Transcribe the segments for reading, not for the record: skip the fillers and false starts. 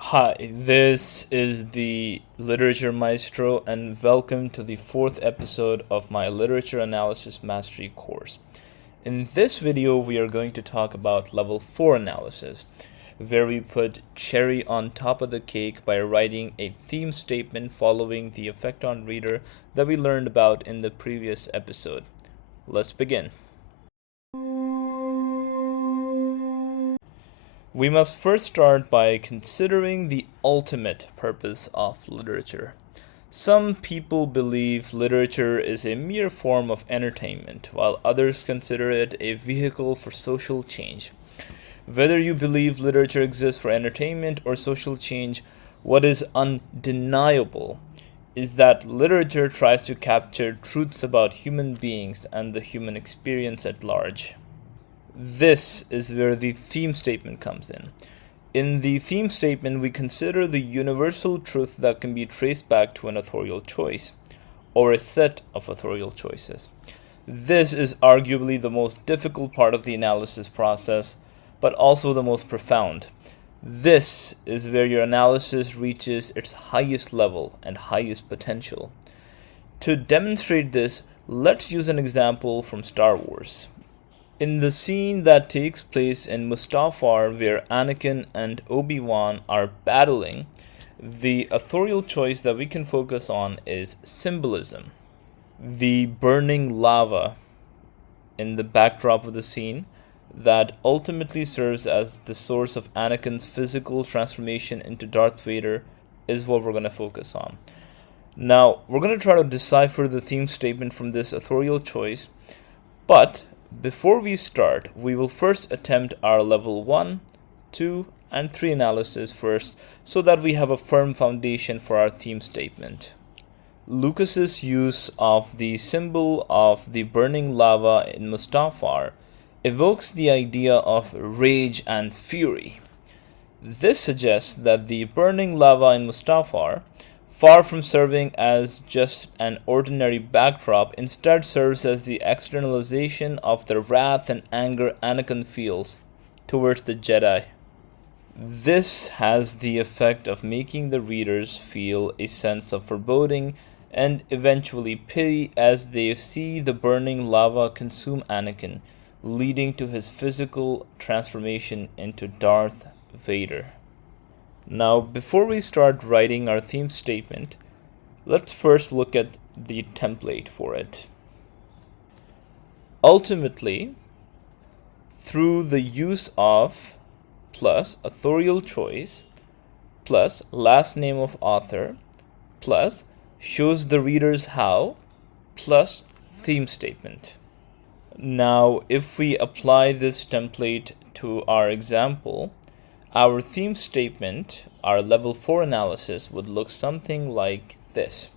Hi, this is the Literature Maestro, and welcome to the fourth episode of my Literature Analysis Mastery course. In this video, we are going to talk about Level 4 analysis, where we put cherry on top of the cake by writing a theme statement following the effect on reader that we learned about in the previous episode. Let's begin. We must first start by considering the ultimate purpose of literature. Some people believe literature is a mere form of entertainment, while others consider it a vehicle for social change. Whether you believe literature exists for entertainment or social change, what is undeniable is that literature tries to capture truths about human beings and the human experience at large. This is where the theme statement comes in. In the theme statement, we consider the universal truth that can be traced back to an authorial choice, or a set of authorial choices. This is arguably the most difficult part of the analysis process, but also the most profound. This is where your analysis reaches its highest level and highest potential. To demonstrate this, let's use an example from Star Wars. In the scene that takes place in Mustafar, where Anakin and Obi-Wan are battling, the authorial choice that we can focus on is symbolism. The burning lava in the backdrop of the scene that ultimately serves as the source of Anakin's physical transformation into Darth Vader is what we're going to focus on. Now, we're going to try to decipher the theme statement from this authorial choice, but before we start, we will first attempt our level 1, 2, and 3 analysis first so that we have a firm foundation for our theme statement. Lucas's use of the symbol of the burning lava in Mustafar evokes the idea of rage and fury. This suggests that the burning lava in Mustafar, far from serving as just an ordinary backdrop, instead serves as the externalization of the wrath and anger Anakin feels towards the Jedi. This has the effect of making the readers feel a sense of foreboding and eventually pity as they see the burning lava consume Anakin, leading to his physical transformation into Darth Vader. Now, before we start writing our theme statement, let's first look at the template for it. Ultimately, through the use of plus authorial choice plus last name of author plus shows the readers how plus theme statement. Now, if we apply this template to our example, our theme statement, our level 4 analysis, would look something like this.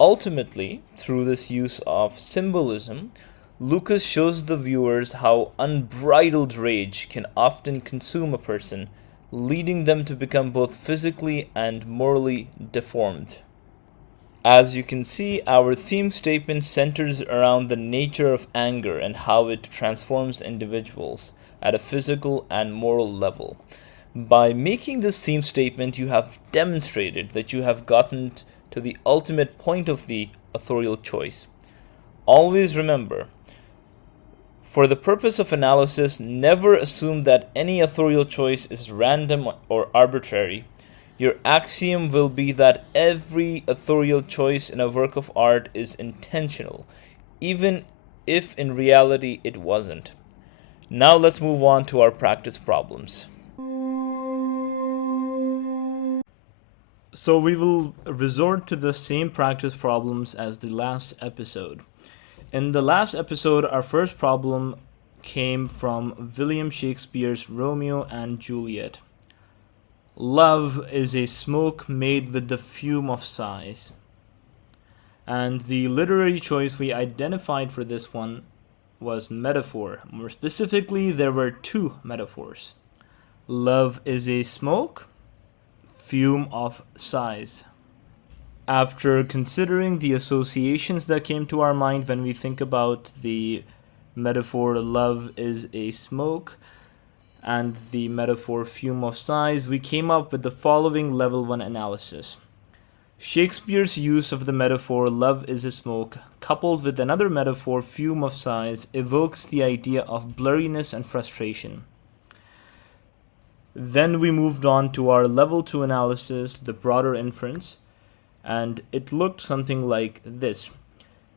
Ultimately, through this use of symbolism, Lucas shows the viewers how unbridled rage can often consume a person, leading them to become both physically and morally deformed. As you can see, our theme statement centers around the nature of anger and how it transforms individuals at a physical and moral level. By making this theme statement, you have demonstrated that you have gotten to the ultimate point of the authorial choice. Always remember, for the purpose of analysis, never assume that any authorial choice is random or arbitrary. Your axiom will be that every authorial choice in a work of art is intentional, even if in reality it wasn't. Now let's move on to our practice problems. So we will resort to the same practice problems as the last episode. In the last episode, our first problem came from William Shakespeare's Romeo and Juliet. Love is a smoke made with the fume of sighs. And the literary choice we identified for this one was metaphor. More specifically, there were two metaphors. Love is a smoke, fume of sighs. After considering the associations that came to our mind when we think about the metaphor love is a smoke, and the metaphor fume of sighs, we came up with the following level 1 analysis. Shakespeare's use of the metaphor love is a smoke, coupled with another metaphor fume of sighs, evokes the idea of blurriness and frustration. Then we moved on to our level 2 analysis, the broader inference, and it looked something like this.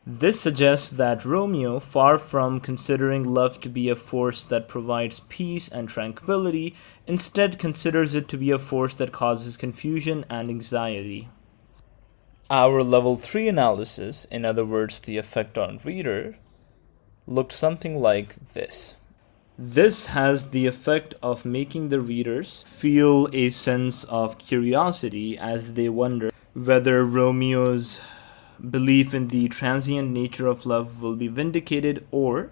This suggests that Romeo, far from considering love to be a force that provides peace and tranquility, instead considers it to be a force that causes confusion and anxiety. Our level 3 analysis, in other words, the effect on reader, looked something like this. This has the effect of making the readers feel a sense of curiosity as they wonder whether Romeo's belief in the transient nature of love will be vindicated or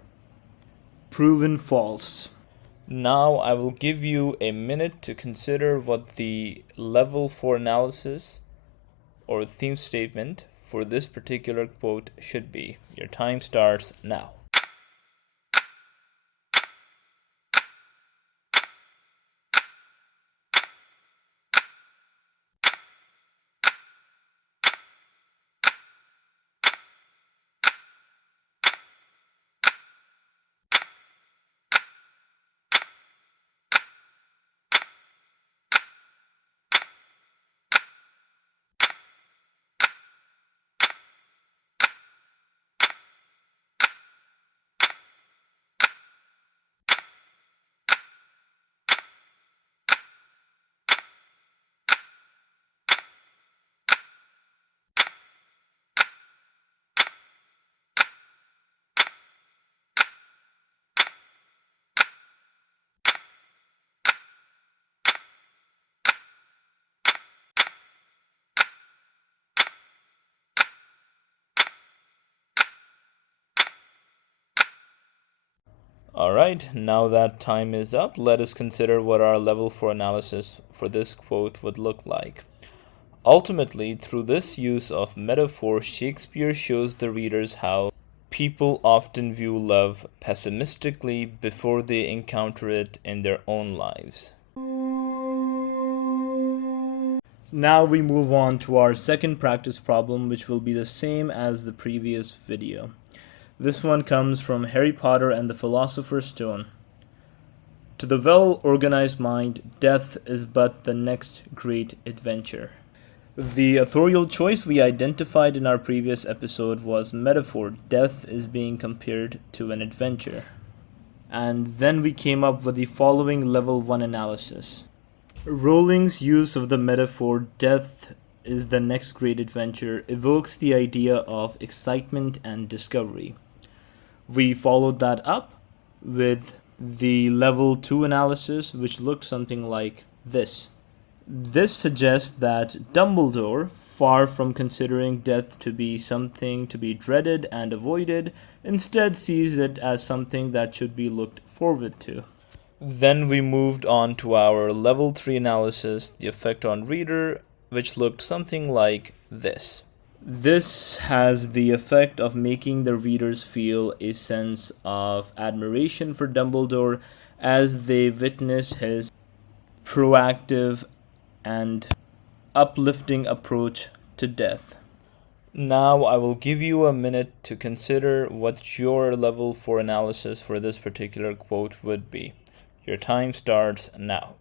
proven false. Now I will give you a minute to consider what the level 4 analysis or theme statement for this particular quote should be. Your time starts now. Alright, now that time is up, let us consider what our level 4 analysis for this quote would look like. Ultimately, through this use of metaphor, Shakespeare shows the readers how people often view love pessimistically before they encounter it in their own lives. Now we move on to our second practice problem, which will be the same as the previous video. This one comes from Harry Potter and the Philosopher's Stone. To the well-organized mind, death is but the next great adventure. The authorial choice we identified in our previous episode was metaphor. Death is being compared to an adventure. And then we came up with the following level 1 analysis. Rowling's use of the metaphor death is the next great adventure evokes the idea of excitement and discovery. We followed that up with the level 2 analysis, which looked something like this. This suggests that Dumbledore, far from considering death to be something to be dreaded and avoided, instead sees it as something that should be looked forward to. Then we moved on to our level 3 analysis, the effect on reader, which looked something like this. This has the effect of making the readers feel a sense of admiration for Dumbledore as they witness his proactive and uplifting approach to death. Now I will give you a minute to consider what your level 4 analysis for this particular quote would be. Your time starts now.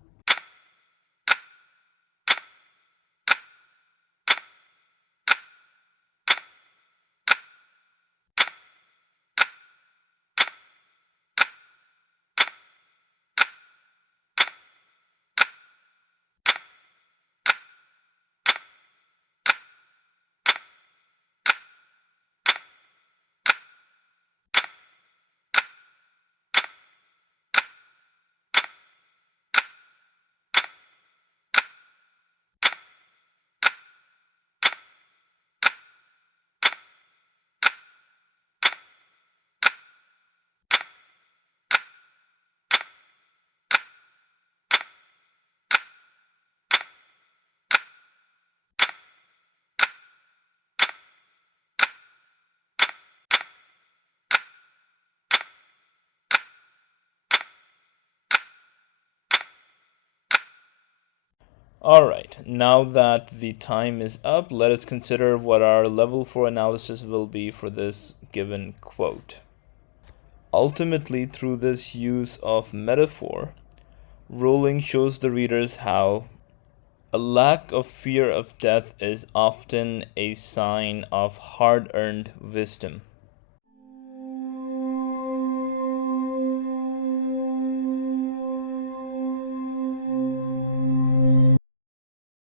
Alright, now that the time is up, let us consider what our level 4 analysis will be for this given quote. Ultimately, through this use of metaphor, Rowling shows the readers how a lack of fear of death is often a sign of hard earned wisdom.